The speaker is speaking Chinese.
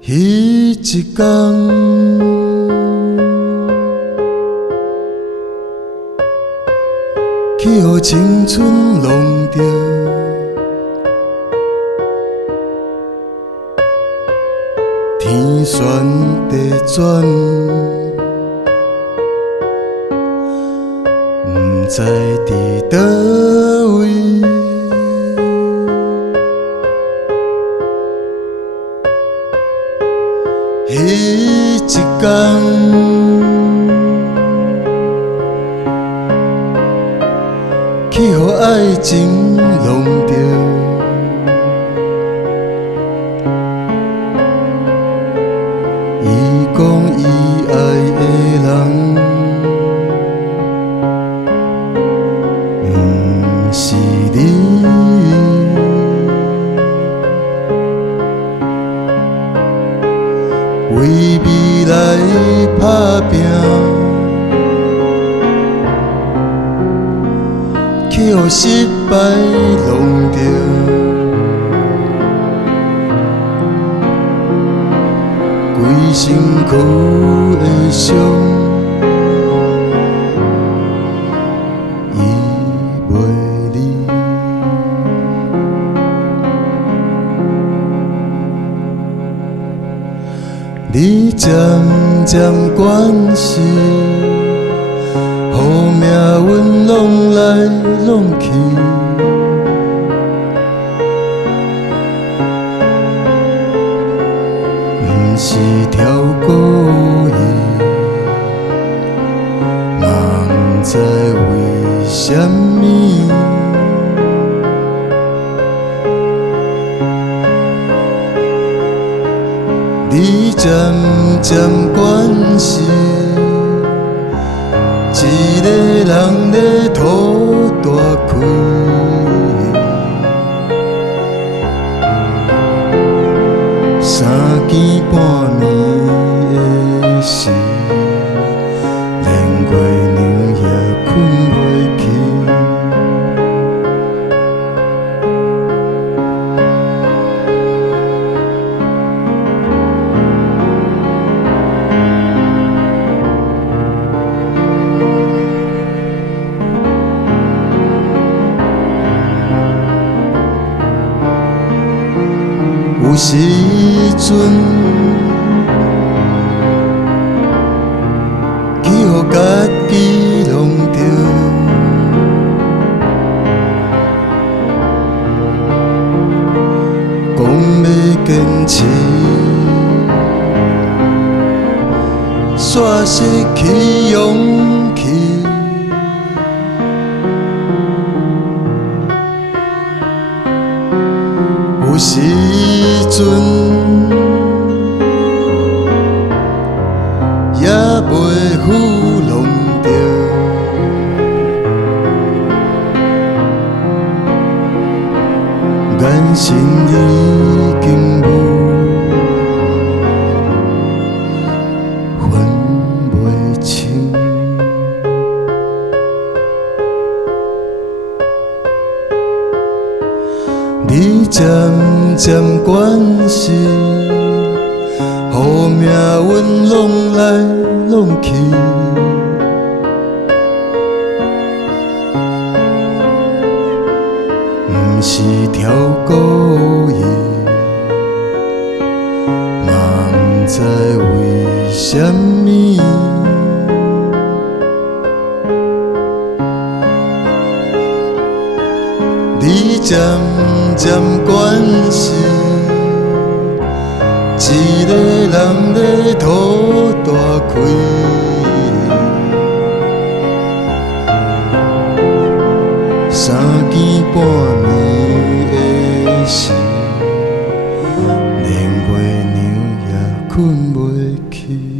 彼一天，去予青春弄着，天旋地转，不知伫倒位。彼一天，去予爱情弄着，伊讲伊爱的人，不是你。为未来打拼，去予失败弄着，规身躯的伤，医袂离。你渐渐关心，予命运弄来弄去，不是条故意，嘛不知为什么。你渐渐关心，一个人咧土大开，三更半暝的事，连月娘也困袂去。有时阵，去予家己弄着，讲要坚持，煞失去勇气。有时阵也袂糊弄着，眼神已经无分袂清。你渐渐关心，予命运弄来弄去，不是条故意，嘛不知为什么。你渐渐关心，一个人咧土大开，三更半暝的事，连月娘也困袂去。